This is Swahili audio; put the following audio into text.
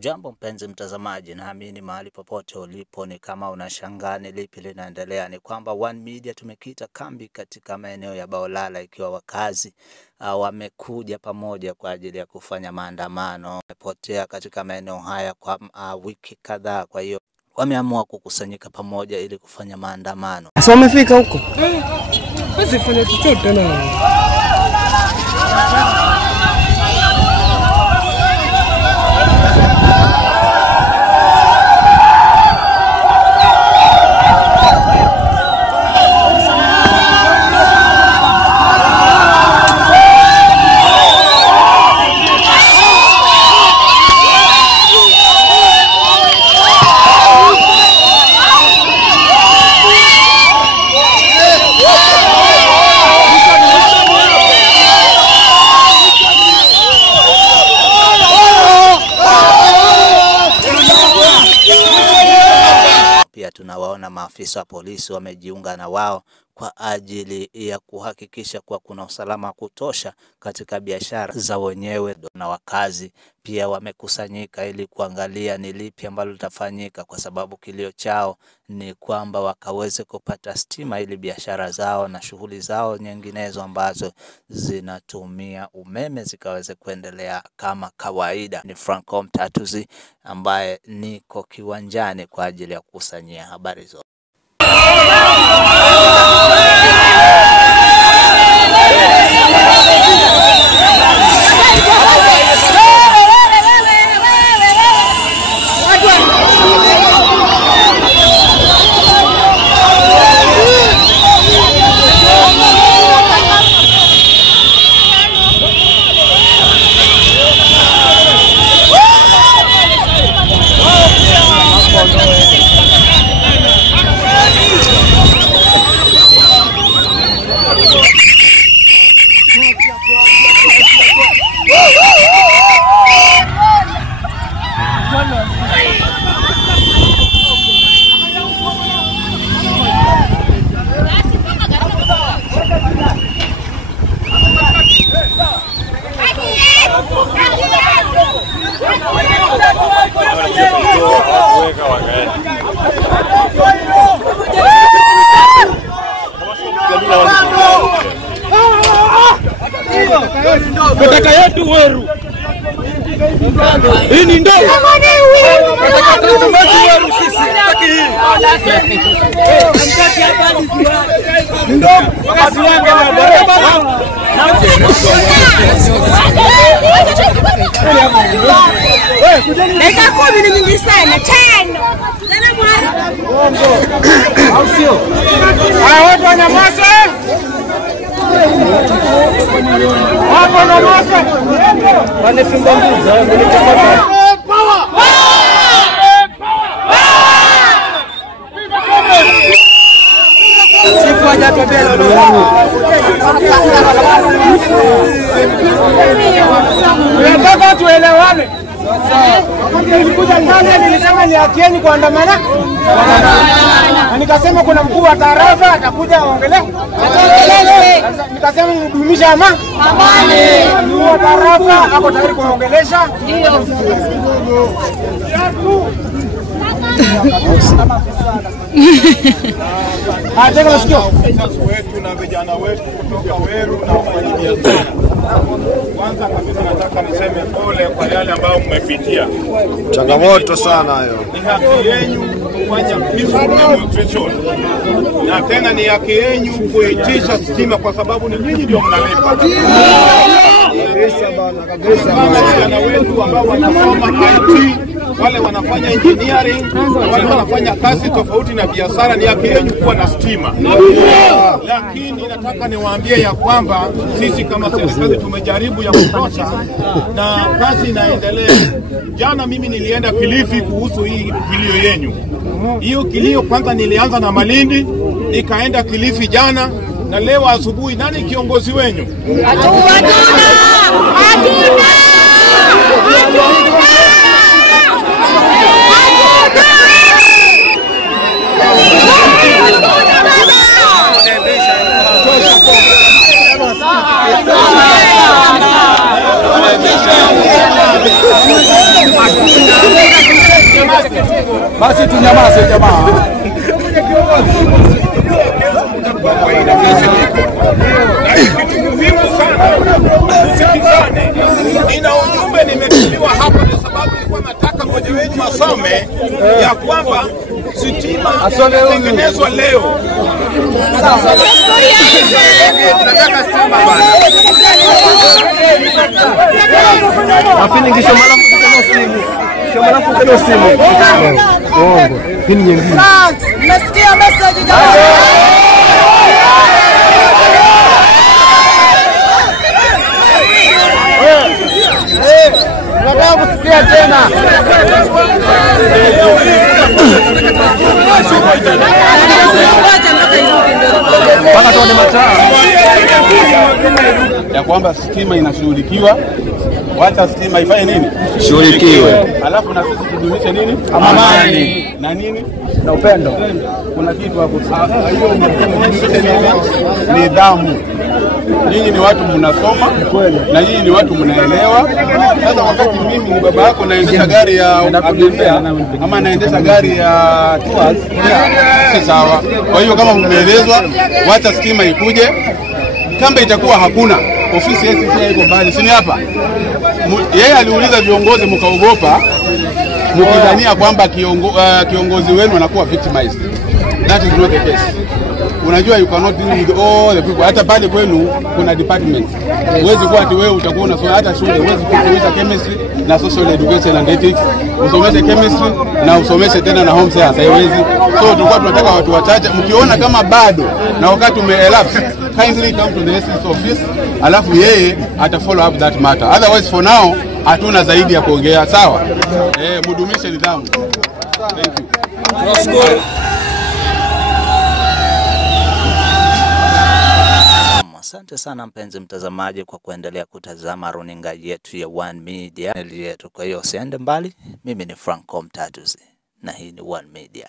Ujambo mpenzi mtazamaji, naamini mahali popote ulipo ni kama unashangaa ni lipi linaendelea. Ni kwamba One Media tumekita kambi katika maeneo ya Baolala, ikiwa wakazi wamekuja pamoja kwa ajili ya kufanya maandamano. Wamepotea katika maeneo haya kwa wiki kadhaa, kwa hiyo wameamua kukusanyika pamoja ili kufanya maandamano. Sasa wamefika huko. Basi fanya chochote na tunawaona maafisa wa polisi wamejiunga na wao kwa ajili ya kuhakikisha kuwa kuna usalama wa kutosha katika biashara za wenyewe, na wakazi pia wamekusanyika ili kuangalia ni lipi ambalo litafanyika, kwa sababu kilio chao ni kwamba wakaweze kupata stima ili biashara zao na shughuli zao nyinginezo ambazo zinatumia umeme zikaweze kuendelea kama kawaida. Ni Franco Mtatuzi ambaye niko kiwanjani kwa ajili ya kukusanyia habari zote. Kaka yetu weru. Hii ni ndo. Kaka yetu weru sisi. Taki hii. Mkati hapa ni ndo. Kasi wangu na barabara. Dakika 10 ni nyingi sana. 10. Tena mwana. Au sio? Haya watu wanyamaze. Hapo na masa. Wale fimbo mbuza walitapata. Sifu haja tobelo leo. Tunataka tuelewane. Nilikuja pale nilisema ni akieni kuandamana. Na nikasema kuna mkuu wa tarafa atakuja aongelee. Nikasema mdumisha amani. Mkuu wa tarafa ako tayari kuongelesha. Ndio. Ataka masikio wetu na vijana wetu kutoka Weru na wafanyabiashara. Kwanza kabisa nataka niseme pole kwa yale ambayo mmepitia. Changamoto sana hayo. Ni haki yenu kufanya peaceful demonstration. Na tena ni haki yenu kuitisha stima kwa sababu ni nyinyi ndio mnalipa. Kabisa bana, kabisa. Vijana wetu ambao wanasoma IT, wale wanafanya engineering, wale wanafanya kazi tofauti na biashara, ni haki yenu kuwa na stima. Lakini nataka niwaambie ya kwamba sisi kama serikali tumejaribu ya kutosha na kazi inaendelea. Jana mimi nilienda Kilifi kuhusu hii kilio yenu. Hiyo kilio kwanza nilianza na Malindi, nikaenda Kilifi jana, na leo asubuhi nani kiongozi wenu? Hatuna. Hatuna. Basi tunyamaze jamaa. Nina ujumbe nimetiliwa hapa kwa sababu nilikuwa nataka mmoja wenu masome ya kwamba sitima inatengenezwa leo. Tunataka stima bana. Afini ngisho malafu kama simu. Malafu kama simu. Uongo. Hini nyingine. Mmesikia message jamani? Nataka kusikia tena. Mpaka tuone mataa ya kwamba stima inashughulikiwa. Wacha stima ifanye nini? Shughulikiwe. Alafu na sisi tudumishe nini? amani Na nini? na upendo. Kuna kitu hapo. Hiyo ni nidhamu. Nyinyi ni watu mnasoma na nyinyi ni watu mnaelewa. Sasa wakati mimi ni baba yako naendesha gari ya abiria ama naendesha gari ya tours, si sawa. Kwa hiyo kama mmeelezwa, wacha stima ikuje. Kama itakuwa hakuna, ofisi ya SCA iko mbali, si ni hapa. Yeye aliuliza viongozi mkaogopa, mkidhania kwamba kiongozi wenu anakuwa victimized. That is not the case. Unajua you cannot deal with all the people. Hata pale kwenu kuna department. Huwezi kuwa ati wewe utakuwa unasoma hata shule, huwezi kusomesha chemistry na social education and ethics. Usomeshe chemistry na usomeshe tena na home science, haiwezi. So tulikuwa tunataka watu wachache. Mkiona kama bado na wakati umeelapse, kindly come to the SC's office, alafu yeye ata follow up that matter. Otherwise for now hatuna zaidi ya kuongea, sawa? Mudumishe nidhamu. Thank you. Asante sana mpenzi mtazamaji kwa kuendelea kutazama runinga yetu ya One Media yetu. Kwa hiyo usiende mbali, mimi ni Franco Mtatuzi na hii ni One Media.